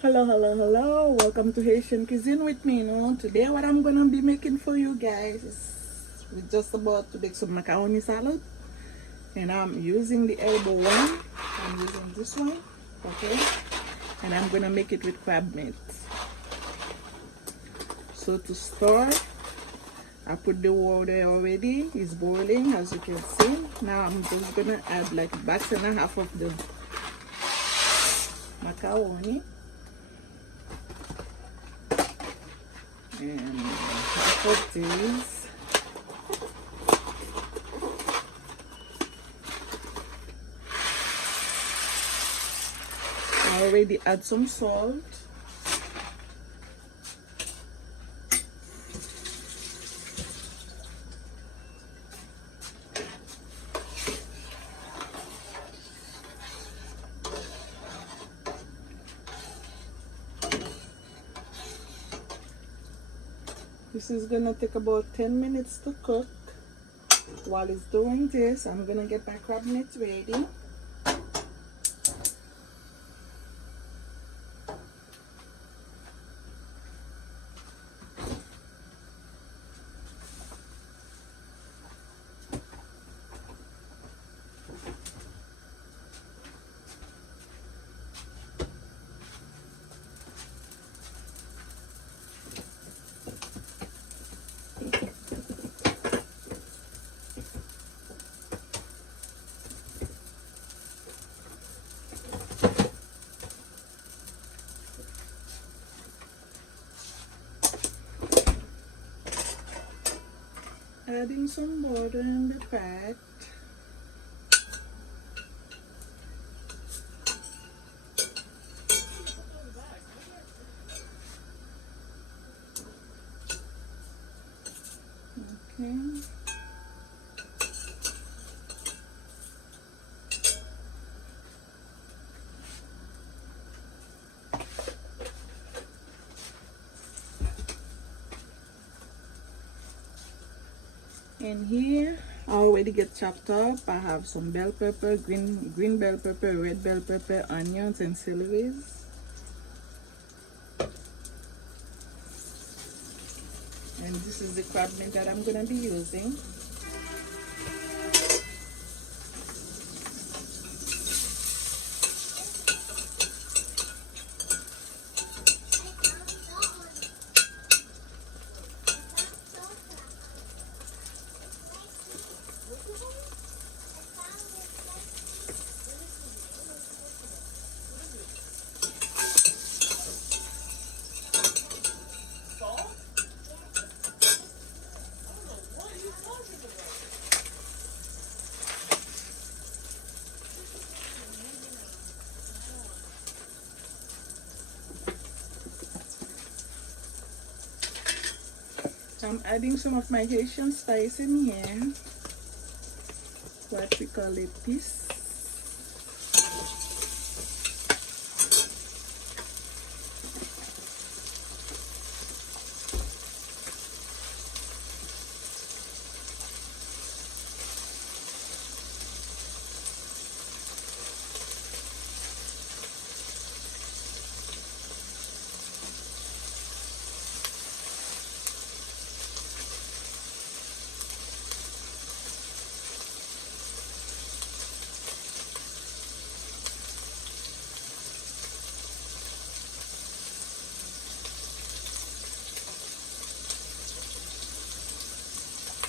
Hello, hello, hello. Welcome to Haitian Cuisine with me. Today what I'm gonna be making for you guys is we're just about to make some macaroni salad, and I'm using the elbow one. I'm using this one, okay? And I'm gonna make it with crab meat. So to start, I put the water already. It's boiling, as you can see. Now I'm just gonna add like a batch and a half of the macaroni. And half of these. I already add some salt. This is gonna take about 10 minutes to cook. While it's doing this, I'm gonna get my crab meat ready. Adding some butter in the fat. Okay. And here I already get chopped up. I have some bell pepper, green bell pepper, red bell pepper, onions, and celeries. And this is the crab meat that I'm gonna be using. I'm adding some of my Haitian spice in here. What we call it peace.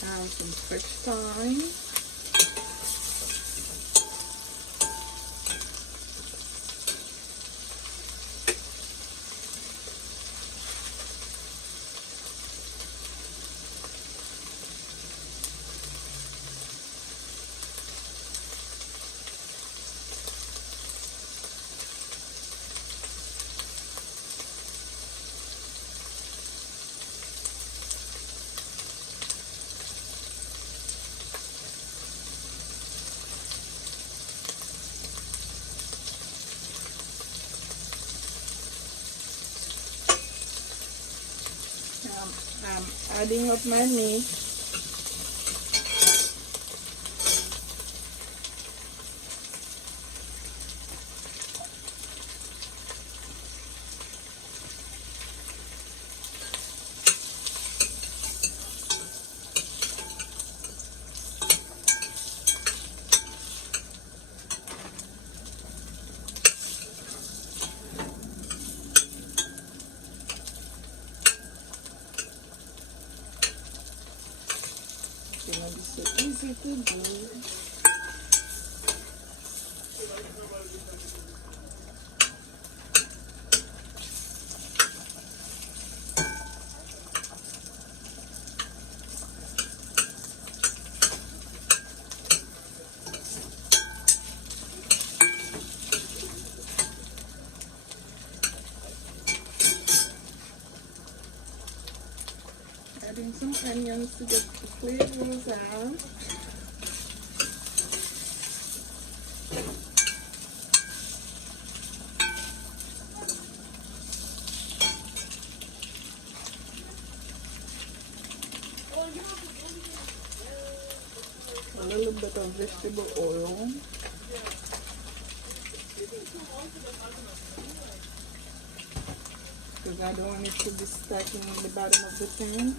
Now some fresh thyme. I'm adding up my meat. pretty good. Adding some onions to get the flavors out. A little bit of vegetable oil. Because I don't want it to be stacking on the bottom of the pan.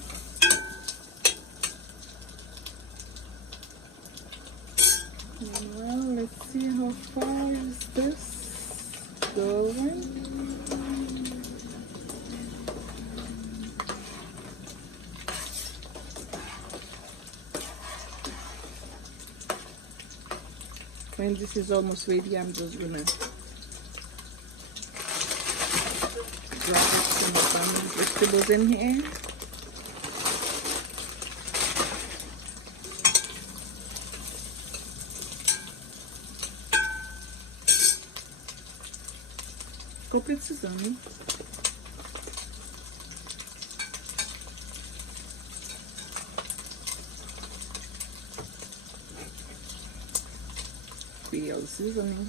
Well, let's see how far is this going. When this is almost ready, I'm just gonna drop some vegetables in here. Complete seasoning. Real seasoning.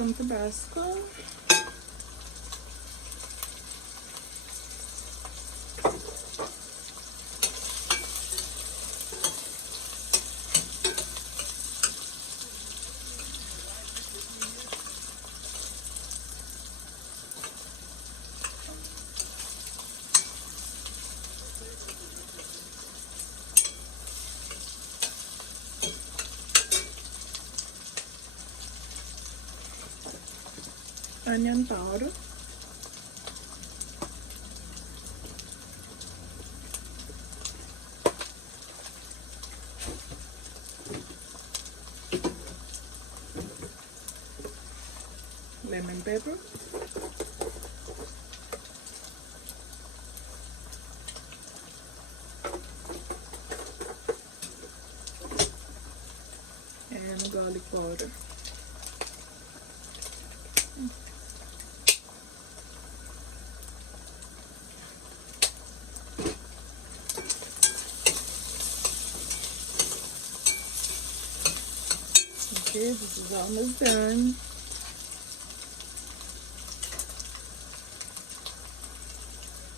Some Tabasco. Onion powder. Lemon pepper. And garlic powder. Okay, this is almost done.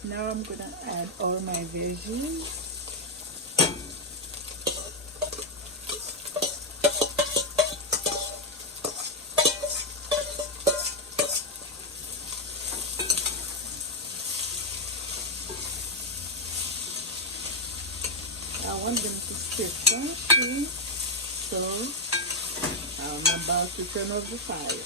Now I'm gonna add all my veggies. I want them to stay crunchy, so I'm about to turn off the fire.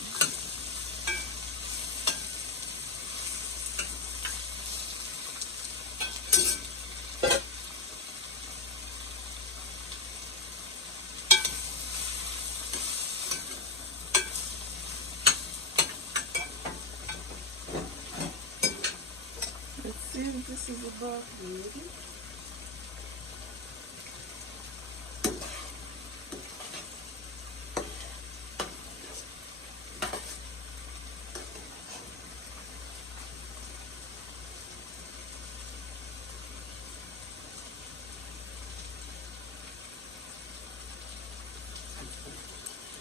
this is about ready.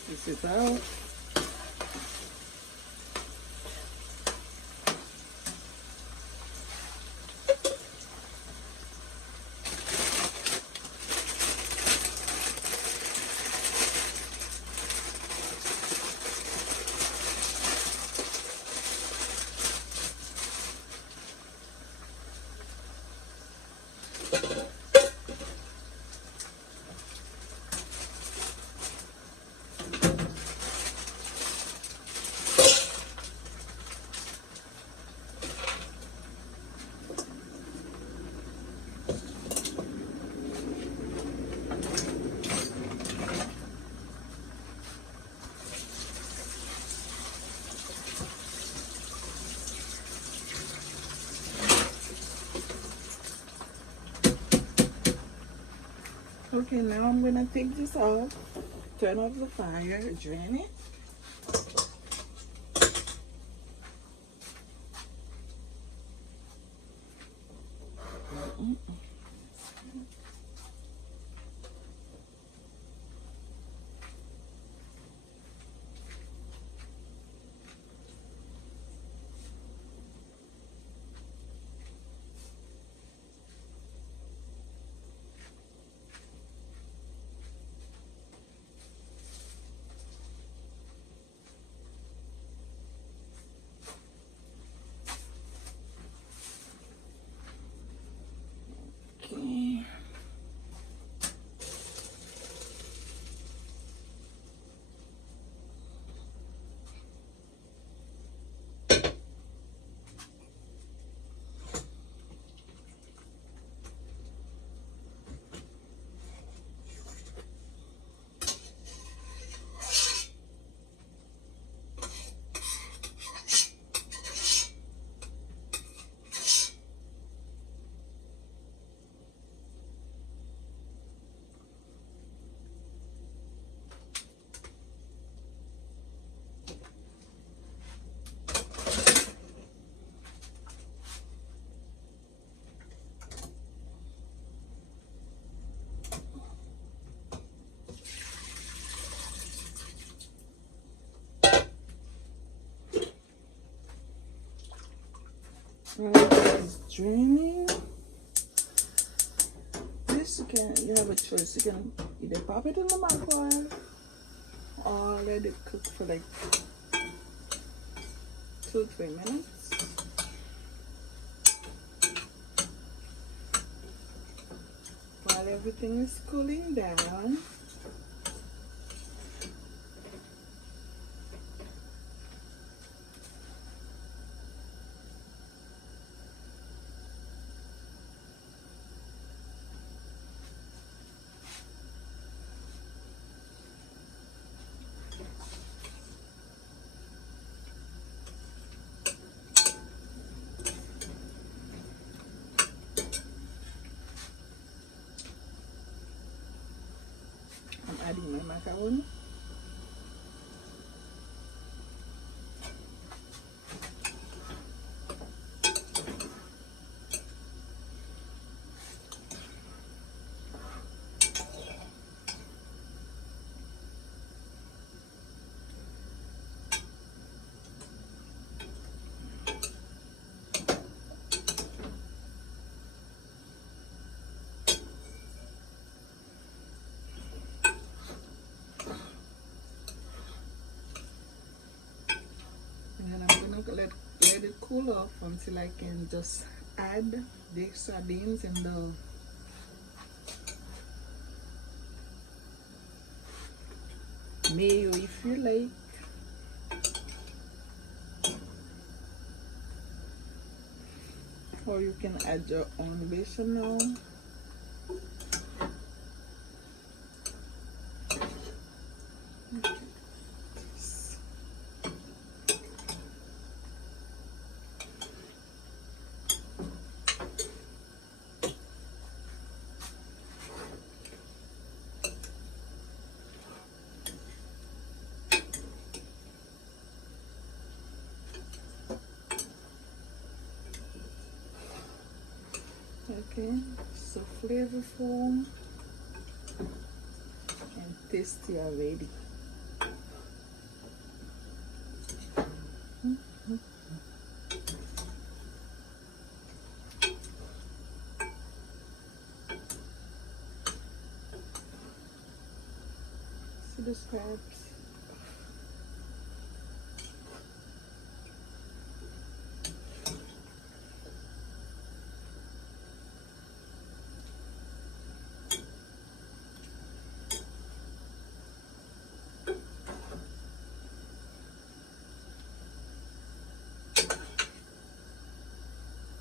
This is out. Okay, now I'm gonna take this off, turn off the fire, drain it. Okay. Alright, it's draining. This you have a choice. You can either pop it in the microwave or let it cook for like 2-3 minutes. While everything is cooling down. I'm adding my macaroni. And I'm gonna let it cool off until I can just add the extra beans in the mayo if you like. Or you can add your own bechamel. Okay, so flavorful and tasty already. See the scraps.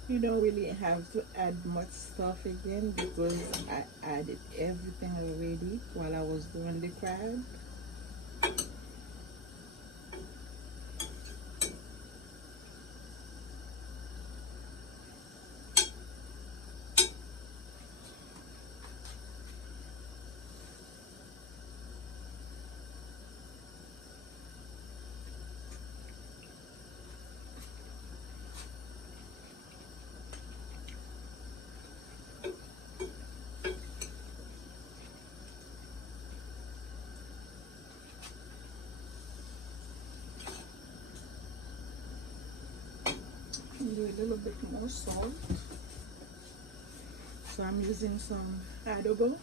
You don't really have to add much stuff again because I added everything already while I was doing the crab. Do a little bit more salt. So I'm using some adobo.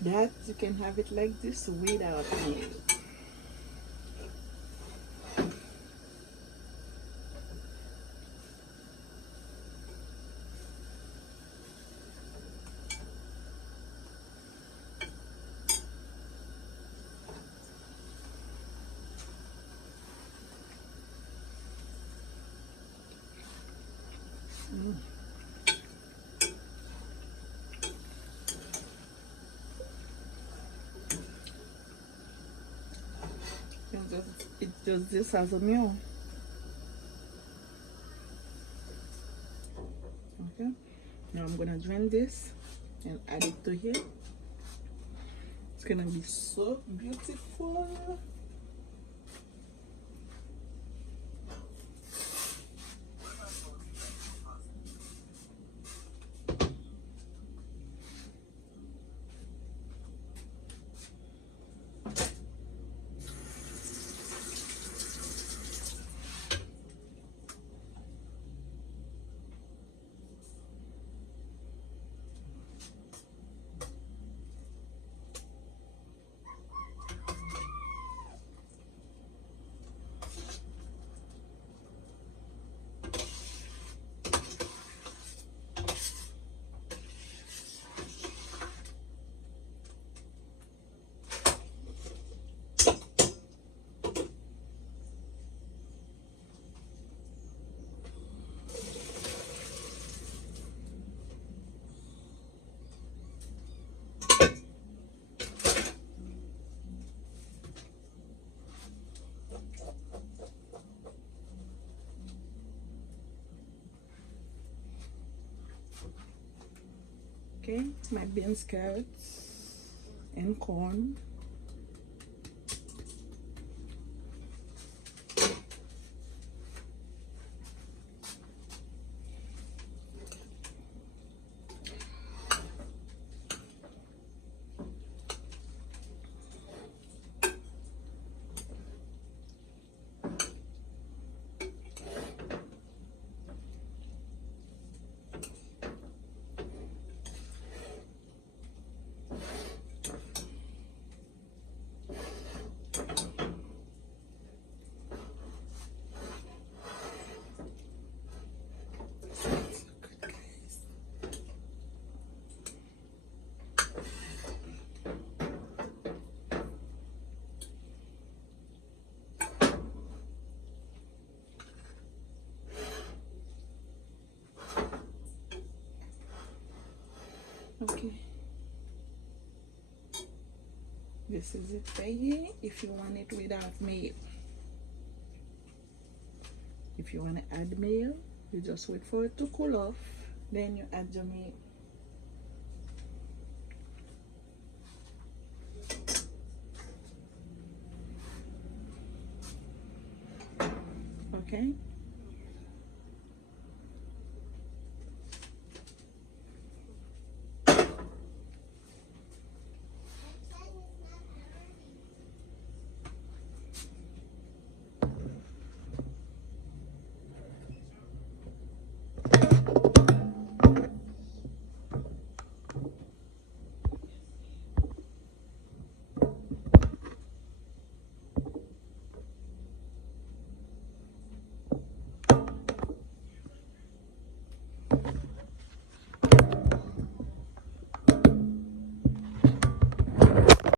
That you can have it like this without meat. It just this as a meal. Okay. Now I'm gonna drain this and add it to here. It's gonna be so beautiful. Okay, my beans, carrots, and corn. Okay. This is it right here if you want it without mayo. If you want to add mayo, you just wait for it to cool off, then you add your mayo. Okay,